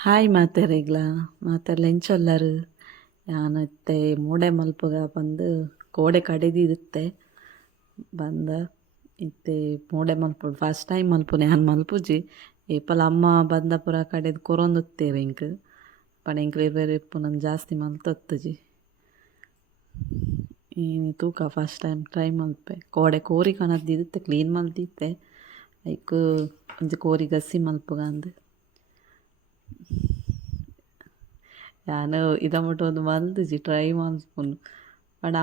Hi ಮಾತೆರೆಗ್ಲ ಮಾತೆರ್ಲ ಎಂಚೊಲ್ಲರು ಯಾನತ್ತೆ, ಮೂಡೆ ಮಲ್ಪಗ ಬಂದು ಕೋಡೆ ಕಡಿದಿರುತ್ತೆ. ಬಂದ, ಇತ್ತೆ ಮೂಡೆ ಮಲ್ಪು ಫಸ್ಟ್ ಟೈಮ್ ಮಲ್ಪುನೆ. ಯಾನ್ ಮಲ್ಪುಜಿ, ಏಪಲ ಅಮ್ಮ ಬಂದ ಪೂರ ಕಡೆದು ಕೊರೊಂದುತ್ತೇವೆ ಇಂಕ್. ಪಂಡ ಎಂಕ್ಲೆ ಬೇರೆ ಇಪ್ಪುನಂದು ಜಾಸ್ತಿ ಮಲ್ತೊತ್ತುಜಿ. ಈ ತೂಕ ಫಸ್ಟ್ ಟೈಮ್ ಟ್ರೈ ಮಲ್ಪೆ. ಕೋಡೆ ಕೋರಿ ಕನದಿತ್ತೆ ಕ್ಲೀನ್ ಮಲ್ತಿತ್ತೆ ಐಕ್ ಒಂಜಿ ಕೋರಿ ಗಸಿ ಮಲ್ಪುಗ ಅಂದ್. ಇದ ಮುಟ ಒಂದು ಮಲ್ತಿಜಿ ಟ್ರೈ ಮನ್ಪುನು ಪಂಡ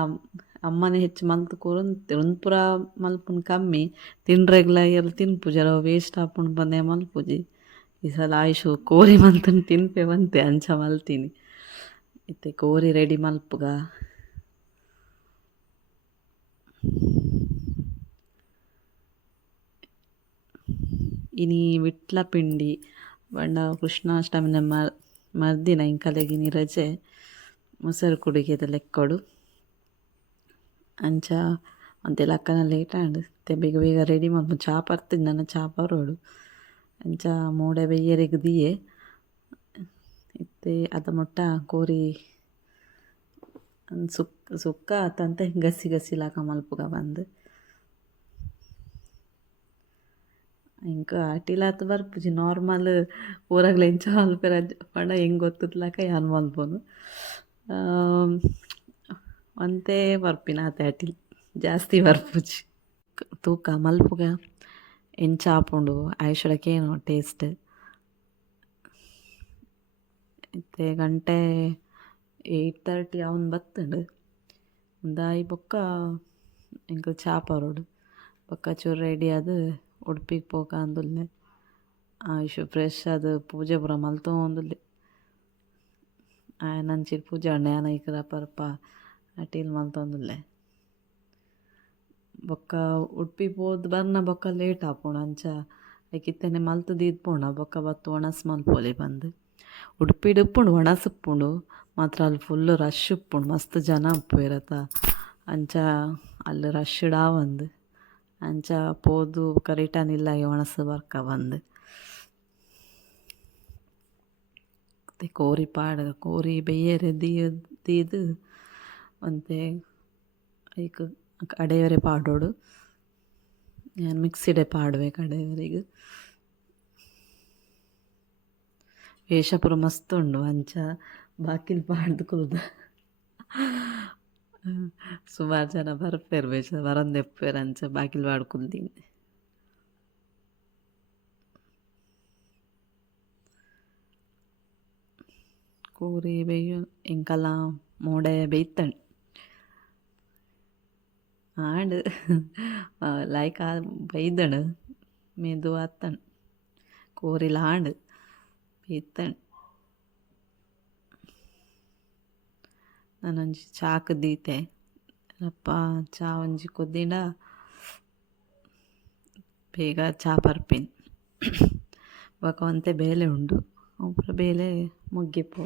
ಅಮ್ಮನೆ ಹೆಚ್ಚು ಮಲ್ತ್ ಕೊರೊಂದುತ್ತೆ ಉಂದು ಪೂರ ಮಲ್ಪುನು ಕಮ್ಮಿ. ತಿನ್ರೆಗ್ಲ ಎಲ್ಲ ತಿನ್ಪುಜಿ ಅಲವ ವೇಸ್ಟ್ ಆಪುಂಡು ಬಂದೆ ಮಲ್ಪುಜಿ ಈ ಸಲ ಆಯುಷು ಕೋರಿ ಮಲ್ತುಂಡು ತಿನ್ಪೆ ಬಂತೆ, ಅಂಚ ಮಲ್ತಿನಿ. ಇತ್ತೆ ಕೋರಿ ರೆಡಿ ಮಲ್ಪುಗ. ಇನಿ ವಿಟ್ಲ ಪಿಂಡಿ ಪಂಡ ಕೃಷ್ಣಾಷ್ಟಮಿನ ಮರ್ ಮರ್ದಿನ ಇಂಕಲೆಗಿನಿ ರಜೆ ಮೊಸರು ಕುಡಿಗೆದ ಲೆಕ್ಕಡು. ಅಂಚ ಅಂತೆಲ್ಲ ಅಕ್ಕನ ಲೇಟ್ ಆಂಡ್ ಬೇಗ ಬೇಗ ರೆಡಿ ಮಾಡಿ ಚಾ ಬರ್ತೀನಿ ನನ್ನ ಚಾ ಬರೋಡು ಅಂಚ ಮೂಡೆ ಬೆಯ್ಯರೆಗ್ ದಿಯೆ. ಇತ್ತೆ ಅದ ಮೊಟ್ಟ ಕೋರಿ ಸುಕ್ ಸುಕ್ಕ ಆತಂತೆ ಗಸಿ ಗಸಿ ಲಾಕ ಮಲ್ಪುಗ ಬಂದ್. ಇಂಕ ಆತ ಬರ್ಪುಜಿ ನಾರ್ಮಲ್ ಊರಾಗ್ಲ ಎಂಚ ಮಲ್ಪೆರ ಪಂಡ ಹೆಂಗೆ ಗೊತ್ತುದ್ಲಕ ಯಾನ್ ಮಲ್ಪೊನು ಒಂದೇ ಬರ್ಪಿನ ಆತೆ ಅಟಿಲ್ ಜಾಸ್ತಿ ಬರ್ಪುಜಿ ತೂಕ ಮಲ್ಪುಗ ಎಂಚ ಹಾಪುಂಡು ಆಯುಷಡಕ್ಕೇನು ಟೇಸ್ಟ್ ಇತ್ತೆ ಗಂಟೆ ಏಯ್ಟ್ ತರ್ಟಿ ಅವನ್ ಬತ್ತುಂಡು ದಾಯಿ ಬೊಕ್ಕ ಎಂಕ್ ಚಾ ಬರೋಡು ಬೊಕ್ಕ ಚೂರು ರೆಡಿ ಆದ್ ಪೋಕ ಅಂದುಲ್ಲೆ ಆಯಿಷು ಫ್ರೆಶ್ ಆದ್ ಪೂಜೆ ಪೂರ ಮಲ್ತೊಂದುಲ್ಲೆ ಆಯನ ಅಂಚಿಡ್ ಪೂಜೆ ಅಣ್ಣ ಯಾನ ಇಕ್ಕುದ ರಪ್ಪ ಅಟೀಲ್ ಮಲ್ತೊಂದುಲ್ಲೆ ಬೊಕ್ಕ ಉಡುಪಿ ಪೋದ್ ಬರ್ನ ಬೊಕ್ಕ ಲೇಟ್ ಆಪುಂಡು ಅಂಚ ಐಕ್ ಮಲ್ತು ದೀದ್ಪುಂಡ ಬೊಕ್ಕ ಬತ್ತು ಒಣಸ್ ಮಲ್ಪೋಲಿ ಬಂದು. ಉಡುಪಿಡ್ ಉಪ್ಪುಂಡು ಒಣಸ್ ಮಾತ್ರ ಅಲ್ಲಿ ಫುಲ್ಲು ರಶ್ ಉಪ್ಪುಂಡು, ಮಸ್ತ್ ಜನ ಉಪ್ಪುವೆರತ ಅಂಚ ಅಲ್ಲಿ ರಶ್ಡ್ ಆವಂದ್. ಅಂಚ ಪೋದು ಕರಿಟಾನಿಲ್ಲ ಒಣಸ್ ಬರ್ಕ ಬಂದು. ಮತ್ತು ಕೋರಿ ಪಾಡ ಕೋರಿ ಬೇಯರೆ ದೀದ್ ಒಂತೆ ಐಕ್ ಕಡೆಯವರೆ ಪಾಡೋಡು. ಯಾನ್ ಮಿಕ್ಸಿಡೆ ಪಾಡುವೆ ಕಡೆಯವರಿಗೆ ವೇಷಪುರ ಮಸ್ತ್ ಉಂಡು ಅಂಚ, ಬಾಕಿಲ್ ಪಾಡ್ದು ಕುಲ್ದ. ಸುಮಾರ್ ಜನ ಬರ್ಪೆರ್ ವೇಷ ಬರೊಂದೆಪ್ಪುವೆರ್ ಅಂಚ ಬಾಕಿಲ್ ಪಾಡ್ ಕುಲ್ದಿನಿ ಕೋರಿ ಬೆಯ್ಯೊ ಎಂಕಲ್ಲ ಮೂಡೆ ಬೇಯ್ತಂಡ್ ಆಂಡ್ ಲೈಕ್ ಆ ಬೈದಣ್ ಮೆದು ಆತಂಡ್ ಕೋರಿಲ ಆಂಡ್ ಬೇಯ್ತಂಡ್ ನಾನೊಂಜಿ ಚಾಕ್ ದೀತೆ ರಪ್ಪ ಚಾ ಒಂಜಿ ಕೊದ್ದಿಂಡ, ಬೇಗ ಚಾ ಪರ್ಪಿನ್ ಬೊಕ ಒಂತೆ ಬೇಲೆ ಉಂಡು. ಉಪ್ರ ಪೂರ ಬೇಲೆ ಮುಗ್ಗಿಪ್ಪು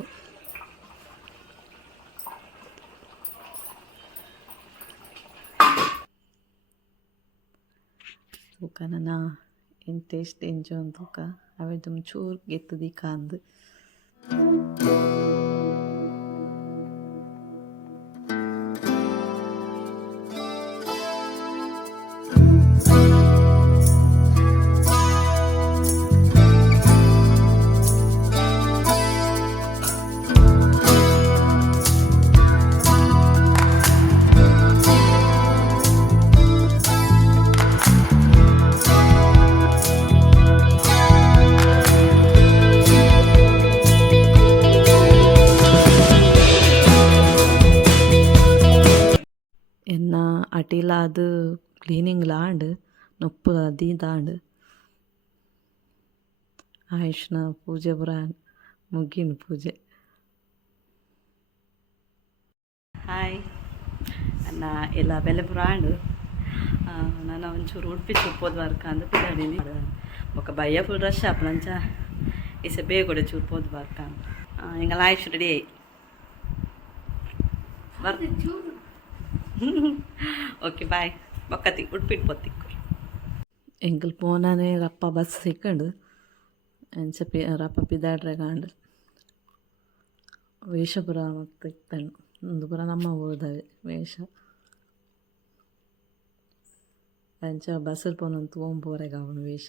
ತೂಕ ನನ್ನ ಟೇಸ್ಟ್ ಎಂಜೋನ್ ತೂಕ. ಅವೆಡ್ ದುಮ್ ಚೂರು ಗೆತ್ತದಿ ಅಂದ್ ಕ್ಲೀನಿಂಗ್ ಲಾಂಡ್ ನೊಪ್ಪುದ ದೀದಾಂಡ್ ಆಯುಷ್ನ ಪೂಜೆ ಪೂರ ಮುಗ್ಗಿಂಡು ಪೂಜೆ ಹಾಯ್ ನನ್ನ ಎಲ್ಲ ಬೆಲೆ ಪೂರ ಆಂಡ್ ನಾನು ಒಂಚೂರು ಉಡುಪಿ ಚೂರು ಬರ್ಕ ಅಂದ್ ಪಿದಾಡಿನಿ ಬೊಕ ಬಯ್ಯ ಫುಲ್ ರಶ್ ಆಪುಂಡು ಅಂಚ ಇಸೆ ಬೇಗ ಚೂರು ಪೋದು ಬರ್ಕ ಎಂಗಲ ಆಯುಷ್ ರೆಡಿ ಆಯ್ ಬರ್ ಓಕೆ ಬಾಯ್ ಬೊಕ್ಕತಿ ಉಡುಪಿಟ್ಟು ಪೊತ್ತಿಕ್ಕು ಎಂಗಲ್ ಪೋನನೆ ರಪ್ಪ ಬಸ್ ಸಿಕ್ಕಂಡು, ಎಂಚ ಪಿ, ರಪ್ಪ ಪಿದಾಡ್ರೆ ಕಾಂಡ್. ವೇಷ ಪುರ ಮತ್ತು ಇತ್ತನು ಒಂದು ಪುರ ನಮ್ಮ ಊರದವೆ ವೇಷ. ಎಂಚ ಬಸ್ಸಲ್ಲಿ ಪೋನಂತು ಓಂಪೋರೆಗ ಅವನು ವೇಷ.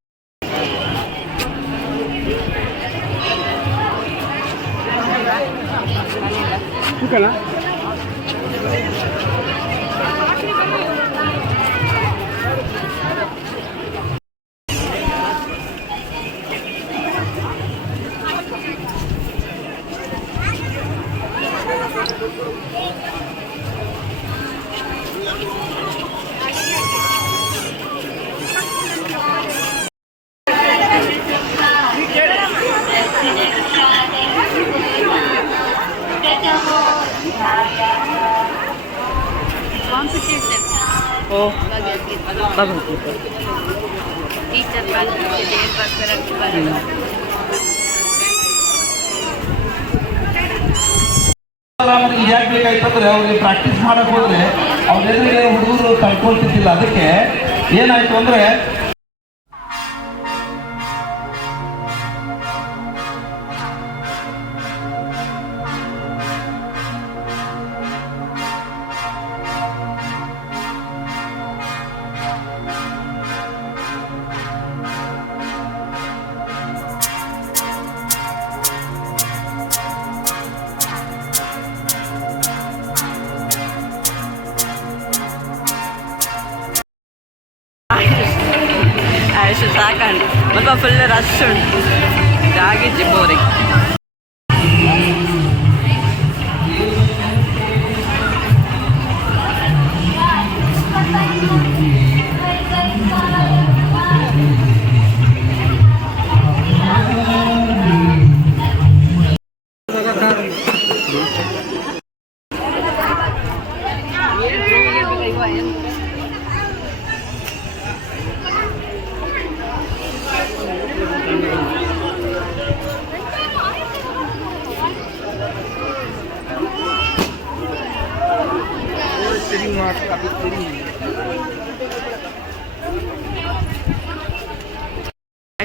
ಭಗವದ್ಗೀತೆ ಟೀಚರ್ ನಮ್ಗೆ ಯಾಕೆ ಬೇಕಾಯ್ತಂದ್ರೆ ಅವ್ರಿಗೆ ಪ್ರಾಕ್ಟೀಸ್ ಮಾಡಕ್ ಹೋದ್ರೆ ಅವ್ರ ಹುಡುಗರು ತಂದ್ಕೊಳ್ತಿದ್ದಿಲ್ಲ ಅದಕ್ಕೆ ಏನಾಯ್ತು ಅಂದ್ರೆ 플레라슌 나기지 모렉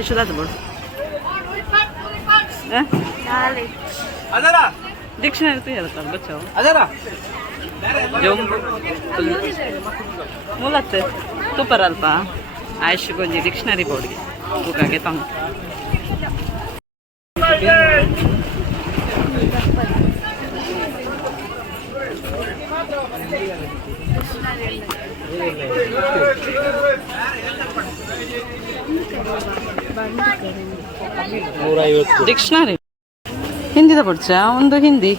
сюди забор. Азара! Дикшнер ти яла там, бачав. Азара! Jom mulat tu paralpa Aish ko ji dictionary podi ko ka ke tang Thank you. Dictionary ಹಿಂದಿದ ಪುಡ್ಚ ಒಂದು ಹಿಂದಿ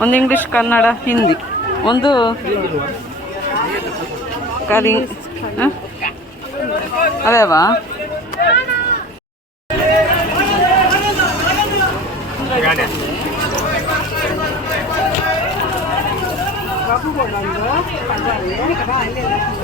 ಒಂದು ಇಂಗ್ಲಿಷ್ ಕನ್ನಡ ಹಿಂದಿ ಒಂದು ಕಲಿ ಹ? ಅದೇವಾ I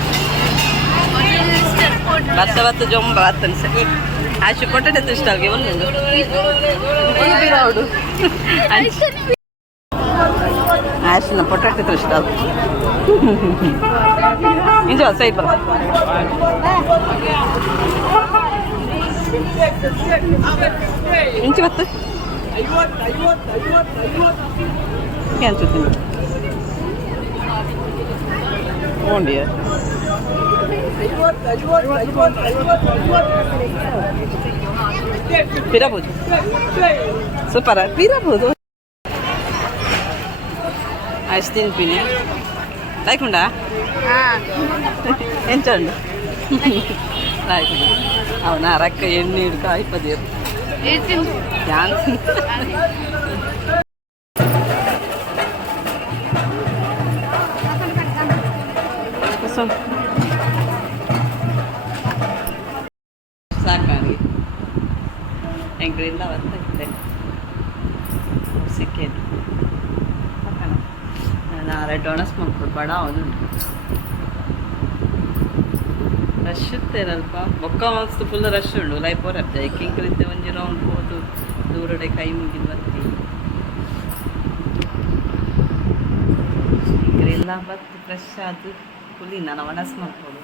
বাচ্চা জম বাতেন আইসু কোটাটা তুই স্টল কেমন নেন আইসু না পটাটা তুই স্টল ఇంజో సైడ్ బల ఇంచు బత్తు ఏం చూద్దాం ఓన్ డియర్ ಬಿರಬಹುದು ಸೂಪರ ಬಿರಬಹುದು ಅಷ್ಟು ತಿನ್ಪಿನಿ ಲೈಕುಂಡ ಎಂಚಂಡು ಲೈಕುಂಡ ಅವನ ರಕ್ಕ ಎಣ್ಣೆ ಹಿಡ್ಕ ಐಪದಿರು ಯಾನ್ ಎಂಕರಿಂದ ಬರ್ತಾ ಸಿಕ್ಕೇನು ನಾನು ಎರಡು ಡೊಣಸ್ ಮಾಡ್ಕೊಡು, ಬಡ, ಅವನು. ರಶ್ ಇತ್ತೇನಲ್ಪ ಬೊಕ್ಕ ಮಸ್ತ್ ಫುಲ್ ರಶ್ ಉಂಡು ಲೈಫ್ ಓರ್ ಹಬ್ದ ಕಿಂಕಲಿದ್ದೆ ಒಂಜಿ ರೌಂಡ್ ಹೋದು ದೂರಡೆ ಕೈ ಮುಗಿದು ಬರ್ತಿ ಎಲ್ಲ ಬತ್ತು ಫ್ರೆಶ್ ಆದು ಫುಲ್ ನಾನು ಒಣಸ್ ಮಾಡ್ಕೊಡು.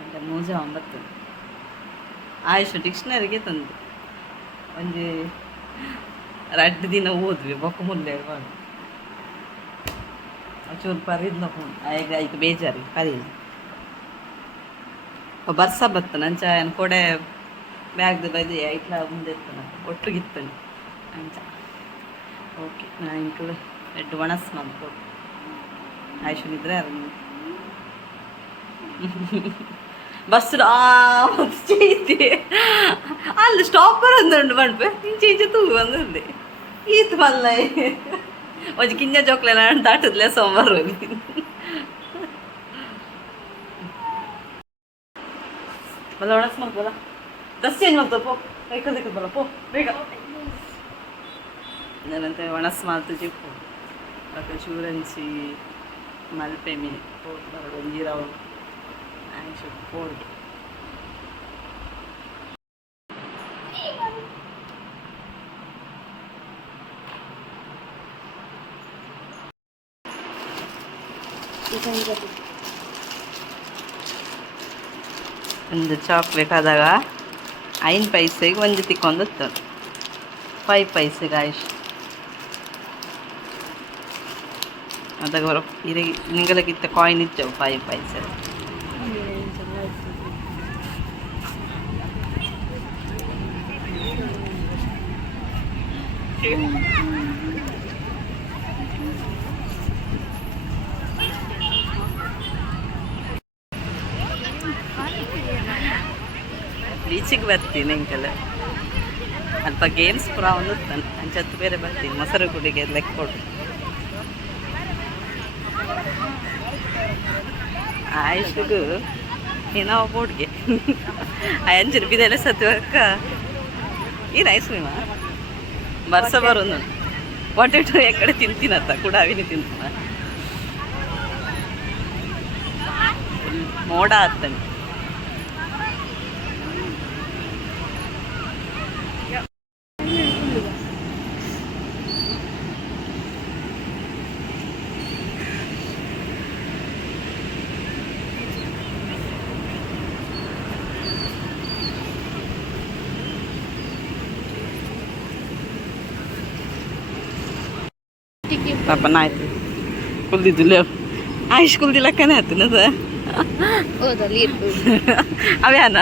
ಅಂತ ಮೂಜ ಒಂಬತ್ತು. ಆಯುಷ್ ಡಿಕ್ಷನರಿಗೆ ತಂದು. ಒಂಜಿ ರಡ್ಡು ದಿನ ಓದ್ವಿ ಬೊಕ್ಕ ಮುಲ್ಲೆ ಮಾಡಿ. ಚೂರು ಪರಿದ್ಲ ಫೋನ್ ಆಯ್ತು ಆಯ್ತು ಬೇಜಾರಿ ಕರೀಲಿ ಬರ್ಸ ಬತ್ತ ನಂಚ ಏನು ಕೊಡೆ ಬ್ಯಾಗ್ದು ಬದಿ ಐಟ್ಲ ಮುಂದೆ ಇರ್ತಾನ. ಒಟ್ಟಿಗಿತ್ತನು ಅಂಚ. ಓಕೆ ನಾ ಇಂಕಲ್ ಎಡ್ಡು ಒಣಸ್ ಮಾಡ್ಕೊಡು. ಆಯುಷನಿದ್ರೆ ಅದನ್ನು ಬಸ್ ಚೈತಿ ಅಲ್ಲಿ ಸ್ಟಾಪರ್ ಅಂದುಂಡು ಮಣ್ಪೆ ಇಂಚೆ ಇಂಚೆ ತೂಗು ಬಂದುಂಡೆ ಈತ್ ಮಲ್ಲ ಒಂಜಿ ಕಿಂಜ ಜೋಕ್ಲೆ ನಾನು ದಾಟದ್ಲೆ ಸೋಮವಾರ ಬಲ್ಲ ಒಣಸ್ ಮಾಡ್ಬೋದ ದಸ್ ಚೇಂಜ್ ಮಾಡ್ತೋ ಪೋ ಕೈಕಲ್ ದಿಕ್ಕದ್ ಬಲ್ಲ ಪೋ ಬೇಗ నేనంతే వనస్ మాతో చెప్పు అక్కడ చూడంచి మల్పే I should fold it. ಒಂದು ಚಾಕ್ ಬೇಕಾದಾಗ ಐದು ಪೈಸೆಗೆ ಒಂದು ತಿಕ್ಕೊಂಡು ಫೈವ್ ಪೈಸೆಗೆ ಆಯ್ತು ಅದಾಗ ಇರಗಿ ನಿಂಗಲಗಿತ್ತ ಕಾಯಿನ್ ಇದ್ದವು ಫೈವ್ ಪೈಸೆ ಬೀಚಿಗೆ ಬರ್ತೀನಿ ಅಂಕಲ್. ಅಲ್ಪ ಗೇಮ್ಸ್ ಪುರ ಒಂದು ಅಂಚತ್ತು ಬೇರೆ ಬರ್ತೀನಿ. ಮೊಸರು ಗುಡಿಗೆ ಲೆಕ್ಕ ಕೊಡು. ಆಯುಷ್ಗೂ ಏನೋ ಬೋಡ್ಗೆ ಅಂಜರು ಬಿದೆಲ್ಲ ಸತ್ವಕ್ಕ ಏನು ಐಸ್ ಕ್ರೀಮಾ ಬರ್ಸ ಬರೋದು పొటాటో ఎక్కడ తింతినత్త కూడా అవిని తింటున్నా మోడ అత్తని ಪಾಪ ಆಯ್ತು ಕುಲ್ದಿದ್ದು ಆಯುಷ್ ಕುಲ್ದಿಲ್ಲಕ್ಕನೇ ಆಯ್ತು ಸರ್ ಹೌದಲ್ಲಿ ಇರ್ಬೋದು ಅವ್ಯಾನ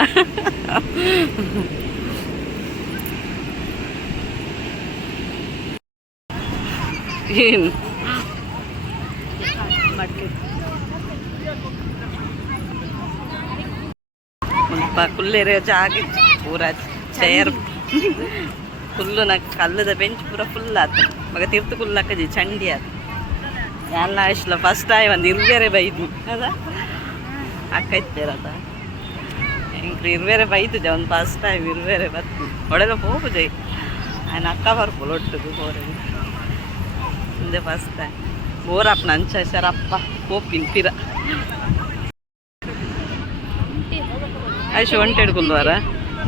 ಏನು ಮುಲ್ಪ ಕುಲ್ಲೇರೆ ಜಾಗ ಇತ್ತು ಪೂರ ಚೇರ್ ಫುಲ್ಲು ನಾಲ್ಕು ಕಲ್ಲದ ಬೆಂಚ್ ಪೂರ ಫುಲ್ ಆತು. ಮಗ ತಿರ್ತು ಕುಲ್ಲಕ್ಕಜಿ ಚಂಡಿ ಆತು. ಎಲ್ಲ ಇಷ್ಟಲ್ಲ ಫಸ್ಟ್ ಆಯ್ ಒಂದು ಇರ್ಬೇರೆ ಬೈದು ಅದ ಅಕ್ಕ ಇತ್ತೇರತ ಹೆಂಗ್ರಿ ಇರ್ಬೇರೆ ಬೈದು ಒಂದು ಫಸ್ಟ್ ಟೈಮ್ ಇರ್ಬೇರೆ ಬತ್ತು ಹೋಗು ಜೈ. ಆಯ್ನ ಅಕ್ಕ ಬರ್ಬೋದು ಒಟ್ಟದು ಬೋರಿಗೆ ಹಿಂದೆ ಫಸ್ಟ್ ಟೈಮ್ ಬೋರಪ್ಪನ ಅಂಚ ಹೆಸರಪ್ಪ ಕೋಪಿನ ಪಿರ. ಆಯ್ತು ಒಂಟೆಡ್ಕೊಂಡ್ವಾರ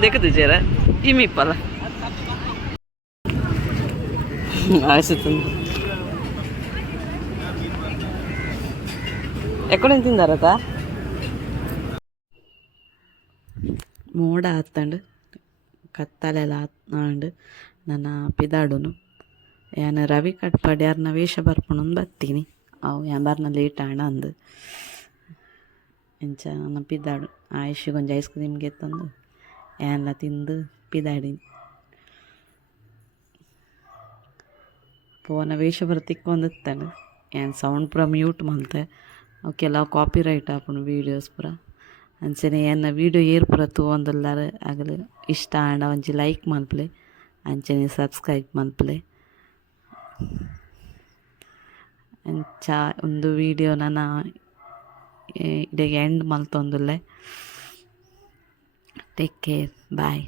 ಇಮಿ ಇಮಿಪ್ಪಲ್ಲ ಆಯ್ಸತ್ತಂದು ఎక్కడ తిందా రత ಮೋಡ ಹತ್ತಂಡು ಕತ್ತಲೆಲ್ಲ ಹತ್ತಂಡು ನನ್ನ ಪಿದಾಡುನು ಏನು ರವಿ ಕಟ್ಪಾಡಿ ಯಾರನ್ನ ವೇಷ ಬರ್ಕೊಂಡು ಬರ್ತೀನಿ ಅವು ಯಾರ್ನ ಲೇಟ್ ಆಣ ಅಂದು ಎಂಚ ನನ್ನ ಪಿದಾಡು ಆಯುಷಿಗೊಂದು ಐಸ್ ಕ್ರೀಮ್ಗೆ ತಂದು ಏನೆಲ್ಲ ತಿಂದು ಪಿದಾಡಿನಿ ಪೋನ ವೇಷ ಬರ್ತಿಕ್ಕೊಂದಿತ್ತಾನು ಏನು ಸೌಂಡ್ ಪೂರ ಮ್ಯೂಟ್ ಮಲ್ತೆ ಅವಕ್ಕೆಲ್ಲ ಕಾಪಿ ರೈಟ್ ಆಪುಣು ವೀಡಿಯೋಸ್ ಪೂರ ಅಂಚನೆ ಎನ್ನ ವೀಡಿಯೋ ಏರ್ ಪೂರ ತೂವೊಂದುಲ್ಲಾರ ಆಗಲಿ. ಇಷ್ಟ ಆಂಡ ಒಂಜಿ ಲೈಕ್ ಮಲ್ಪಲೆ ಅಂಚನೆ ಸಬ್ಸ್ಕ್ರೈಬ್ ಮಲ್ಪಲೆ ಅಂಚ ಒಂದು ವೀಡಿಯೋ ನಾನು ಇಡೆಗೆ ಎಂಡ್ ಮಲ್ತೊಂದುಲ್ಲೆ ಟೇಕ್ ಕೇರ್ ಬಾಯ್